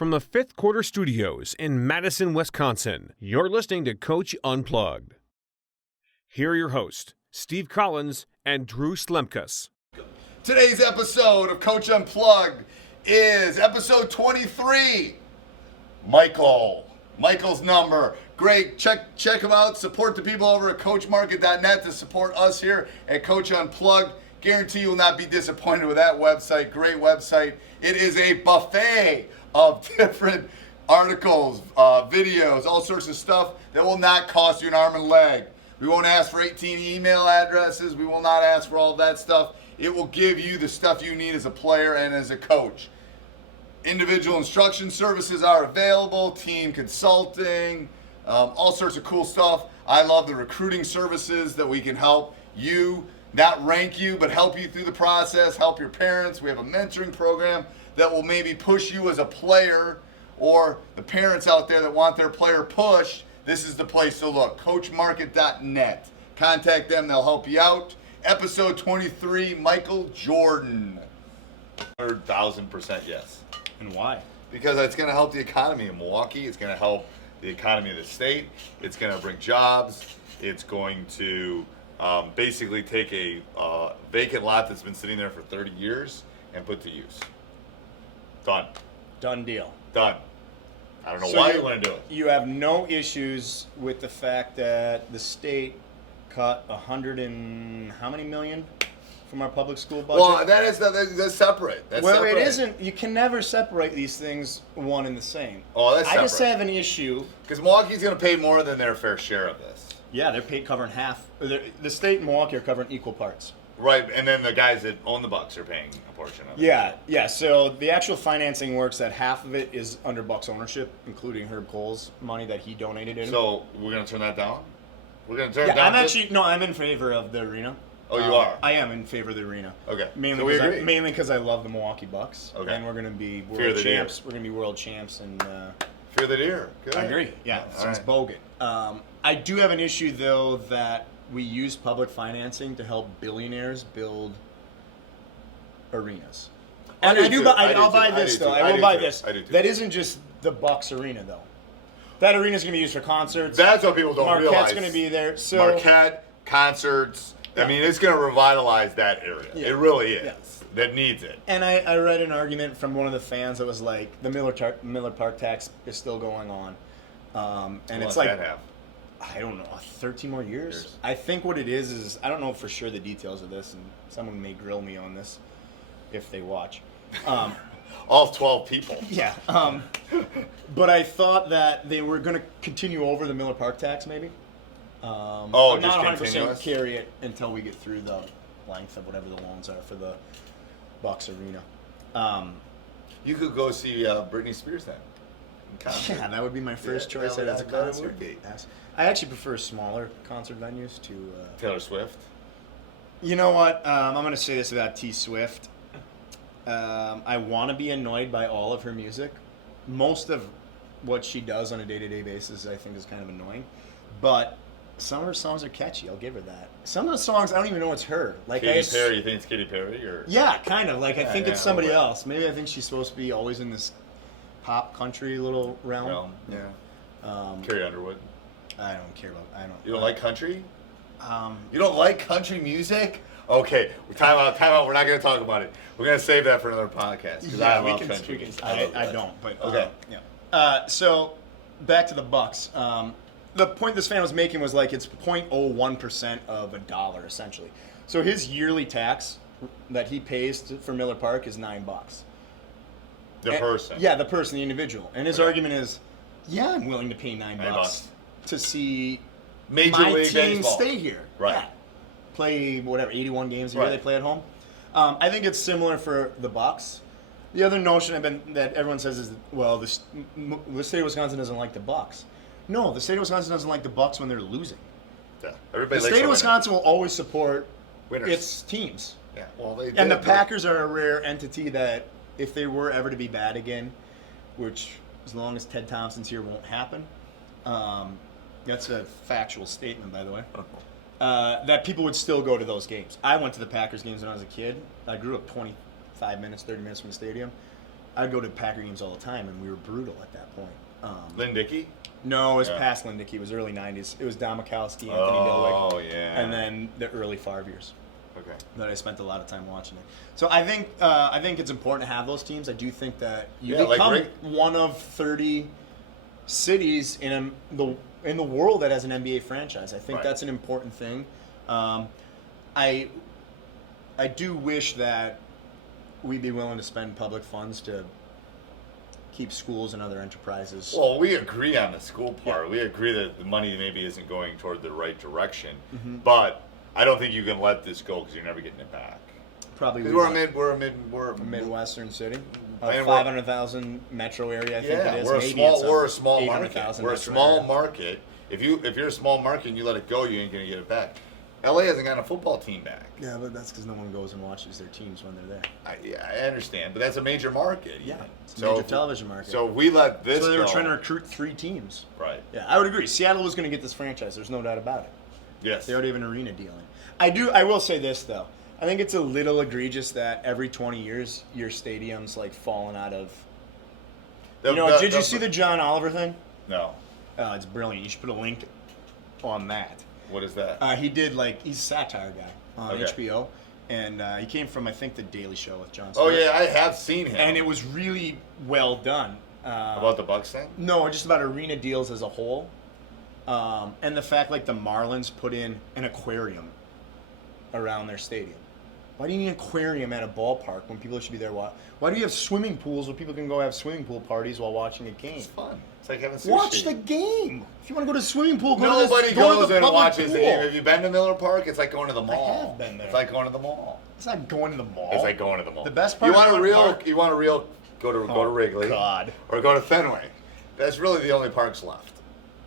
From the Fifth Quarter Studios in Madison, Wisconsin, you're listening to Coach Unplugged. Here are your hosts, Steve Collins and Drew Slemkus. Today's episode of Coach Unplugged is episode 23. Michael's number. Great. Check him out. Support the people over at coachmarket.net to support us here at Coach Unplugged. Guarantee you will not be disappointed with that website. Great website. It is a buffet of different articles, videos, all sorts of stuff that will not cost you an arm and leg. We won't ask for 18 email addresses. We will not ask for all that stuff. It will give you the stuff you need as a player and as a coach. Individual instruction services are available, team consulting, all sorts of cool stuff. I love the recruiting services that we can help you, not rank you, but help you through the process, help your parents. We have a mentoring program that will maybe push you as a player, or the parents out there that want their player pushed. This is the place to look, coachmarket.net. Contact them, they'll help you out. Episode 23, Michael Jordan. 100,000% yes. And why? Because it's going to help the economy in Milwaukee. It's going to help the economy of the state. It's going to bring jobs. It's going to basically take a vacant lot that's been sitting there for 30 years and put to use. Done. Done deal. Done. I don't know why you want to do it. You have no issues with the fact that the state cut how many million from our public school budget? Well, that's separate. That's separate. It isn't. You can never separate these things one and the same. Oh, that's separate. I just have an issue. Because Milwaukee's going to pay more than their fair share of this. Yeah, they're covering half. The state and Milwaukee are covering equal parts. Right, and then the guys that own the Bucks are paying a portion of it. Yeah. So the actual financing works that half of it is under Bucks ownership, including Herb Cole's money that he donated in. So we're going to turn that down? We're going to turn it down? I'm in favor of the arena. Oh, you are? I am in favor of the arena. Okay. Mainly because I love the Milwaukee Bucks. Okay. And we're going to be world champs. We're going to be world champs. And Fear the deer. Good. I agree. Yeah, since right. Bogut. I do have an issue, though, that we use public financing to help billionaires build arenas. And I'll buy this, though. I will buy this. I do too. That isn't just the Bucks arena, though. That arena is going to be used for concerts. That's what people don't realize. Marquette's going to be there. So Marquette, concerts. Yeah. I mean, it's going to revitalize that area. Yeah. It really is. Yeah. That needs it. And I read an argument from one of the fans that was like, the Miller Park tax is still going on. And it's like, that have? I don't know, 13 more years? I think what it is I don't know for sure the details of this, and someone may grill me on this if they watch. All 12 people. Yeah. But I thought that they were going to continue over the Miller Park tax, maybe. Just not 100% continuous? carry it until we get through the length of whatever the loans are for the Bucks arena. You could go see Britney Spears then. Yeah, that would be my first choice as a concert. Would be. I actually prefer smaller concert venues to Taylor Swift. You know what? I'm going to say this about T Swift. I want to be annoyed by all of her music. Most of what she does on a day-to-day basis, I think, is kind of annoying. But some of her songs are catchy. I'll give her that. Some of the songs, I don't even know it's her. Like Katy Perry. You think it's Katy Perry, or? Yeah, kind of. Like I think it's somebody else. Maybe I think she's supposed to be always in this pop country little realm. Yeah. Carrie Underwood. I don't care about. You don't like country? You don't like country music? Okay, time out. We're not going to talk about it. We're going to save that for another podcast because I love country music. I don't, but okay. So back to the Bucks. The point this fan was making was like it's 0.01% of a dollar essentially. So his yearly tax that he pays for Miller Park is $9. The person. Yeah, the person, the individual. And his argument is, yeah, I'm willing to pay $9 to see Major my League team Baseball. stay here. Right. Yeah. Play 81 games a year they play at home. I think it's similar for the Bucks. The other notion that everyone says is, well, the state of Wisconsin doesn't like the Bucks. No, the state of Wisconsin doesn't like the Bucks when they're losing. Yeah. The state of Wisconsin will always support winners. Its teams. Yeah. Well, the Packers are a rare entity that if they were ever to be bad again, which as long as Ted Thompson's here won't happen, that's a factual statement, by the way, that people would still go to those games. I went to the Packers games when I was a kid. I grew up 25 minutes, 30 minutes from the stadium. I'd go to Packer games all the time, and we were brutal at that point. Lynn Dickey? No, it was Yeah. past Lindick. It was early 90s. It was Don Mikowski, Anthony Oh, Bilwick, yeah. and then the early Favre years Okay. that I spent a lot of time watching it. So I think it's important to have those teams. I do think that you Yeah, like become Rick- one of 30 cities in the world that has an NBA franchise. I think Right. that's an important thing. I do wish that we'd be willing to spend public funds to keep schools and other enterprises. Well, we agree on the school part. We agree that the money maybe isn't going toward the right direction. But I don't think you can let this go because you're never getting it back. Probably 'Cause we're a Midwestern city, And we're- 500,000 metro area. I think Yeah, it is. we're a Maybe small it's we're a small market. 800,000 We're a metro small area. market. If you're a small market and you let it go, you ain't gonna get it back. LA hasn't got a football team back. Yeah, but that's because no one goes and watches their teams when they're there. I understand, but that's a major market. Yeah, even. it's a major television market. So we let this So they were go. trying to recruit 3 teams. Right. Yeah, I would agree. Seattle was going to get this franchise. There's no doubt about it. Yes. They already have an arena deal in. I will say this though. I think it's a little egregious that every 20 years your stadium's like falling out of. Did you see the John Oliver thing? No. Oh, it's brilliant. You should put a link on that. What is that? He did he's a satire guy on Okay. HBO, and he came from I think the Daily Show with Jon Oh Stewart. yeah, I have seen him. And it was really well done. About the Bucks thing? No, just about arena deals as a whole, and the fact the Marlins put in an aquarium around their stadium. Why do you need an aquarium at a ballpark when people should be there? Why do you have swimming pools where people can go have swimming pool parties while watching a game? It's fun. It's like having sushi. Watch the game. If you want to go to a swimming pool, Nobody go to goes the in and public watches the pool. game. Have you been to Miller Park? It's like going to the mall. have been there. It's like going to the mall. It's not going to the mall. It's like going to the mall. The best part You want of a Miller real? Park- You want a real? Go to Wrigley. God. Or go to Fenway. That's really the only parks left.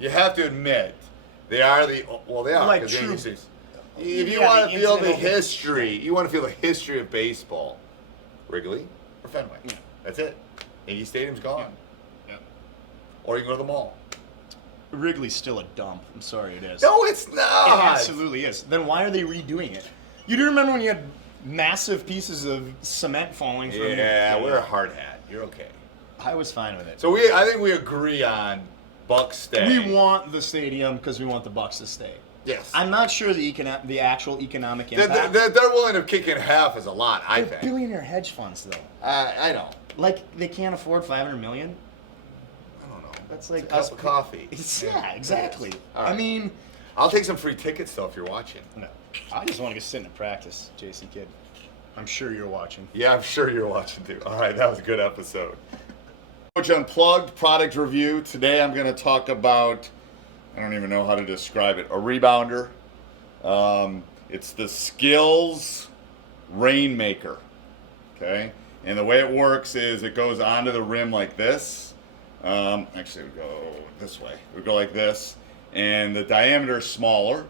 You have to admit, they are the they are. Like 'cause the true- NBC's. If you Yeah, want the to feel the incidental- history, you want to feel the history of baseball, Wrigley or Fenway. Yeah. That's it. Yankee Stadium's gone. Yeah. Or you can go to the mall. Wrigley's still a dump. I'm sorry, it is. No, it's It not. absolutely is. Then why are they redoing it? You do remember when you had massive pieces of cement falling from Yeah, wear a hard hat. You're okay. I was fine with it. So I think we agree on Bucks stay. We want the stadium because we want the Bucks to stay. Yes. I'm not sure the actual economic They're impact. willing to kick in half is a lot, I They're think. billionaire hedge funds, though. I know. They can't afford $500 million. I don't know. That's like It's a cup us of coffee. Yeah, exactly. All right. I mean, I'll take some free tickets though if you're watching. no. I just want to go sit in a practice, JC Kid. I'm sure you're watching. Yeah, I'm sure you're watching too. All right, that was a good episode. Coach Unplugged product review. Today I'm going to talk about, I don't even know how to describe it, a rebounder. It's the Skills Rainmaker. Okay? And the way it works is it goes onto the rim like this. Actually, we go this way. We go like this. And the diameter is smaller.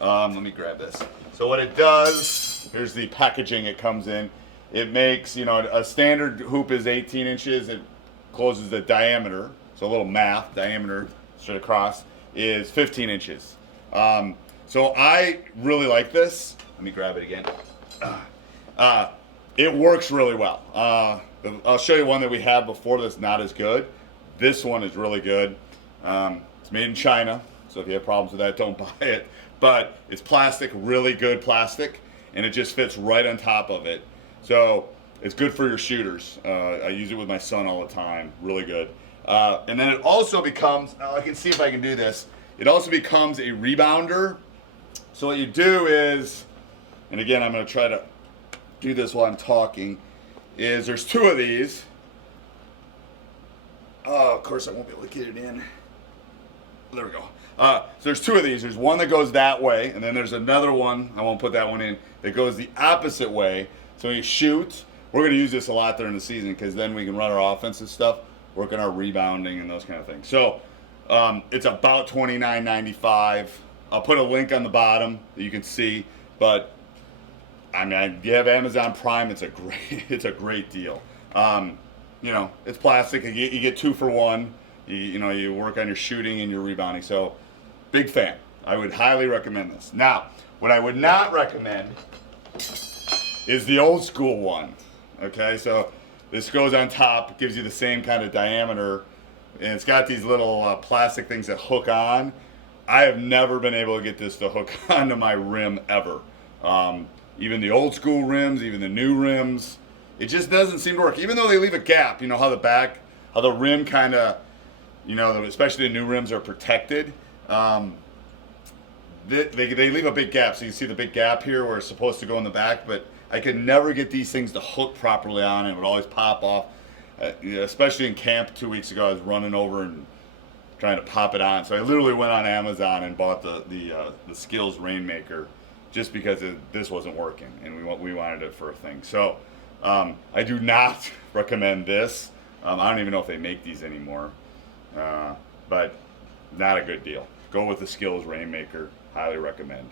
Let me grab this. So what it does, here's the packaging it comes in. It makes, a standard hoop is 18 inches. It closes the diameter. So a little math, diameter straight across is 15 inches. So I really like this. Let me grab it again. It works really well. I'll show you one that we had before that's not as good. This one is really good. It's made in China, so if you have problems with that, don't buy it. But it's plastic, really good plastic, and it just fits right on top of it. So it's good for your shooters. I use it with my son all the time. Really good. And then it also becomes, I can see if I can do this. It also becomes a rebounder. So what you do is, and again, I'm going to try to do this while I'm talking, is there's 2 of these. Of course, I won't be able to get it in. There we go. So there's 2 of these. There's one that goes that way, and then there's another one, I won't put that one in, that goes the opposite way. So when you shoot, we're going to use this a lot during the season because then we can run our offensive stuff, work on our rebounding and those kind of things. So it's about $29.95. I'll put a link on the bottom that you can see, but I mean, if you have Amazon Prime, it's a great deal. It's plastic. You get 2 for 1. You work on your shooting and your rebounding. So, big fan. I would highly recommend this. Now, what I would not recommend is the old school one. Okay, so This goes on top, gives you the same kind of diameter, and it's got these little plastic things that hook on. I have never been able to get this to hook onto my rim ever. Even the old school rims, even the new rims, it just doesn't seem to work. Even though they leave a gap, you know how the rim kind of, you know, especially the new rims are protected. They leave a big gap, so you see the big gap here where it's supposed to go in the back, but I could never get these things to hook properly on, and it would always pop off. Especially in camp 2 weeks ago, I was running over and trying to pop it on. So I literally went on Amazon and bought the Skills Rainmaker just because this wasn't working, and we wanted it for a thing. So I do not recommend this. I don't even know if they make these anymore, but not a good deal. Go with the Skills Rainmaker. Highly recommend.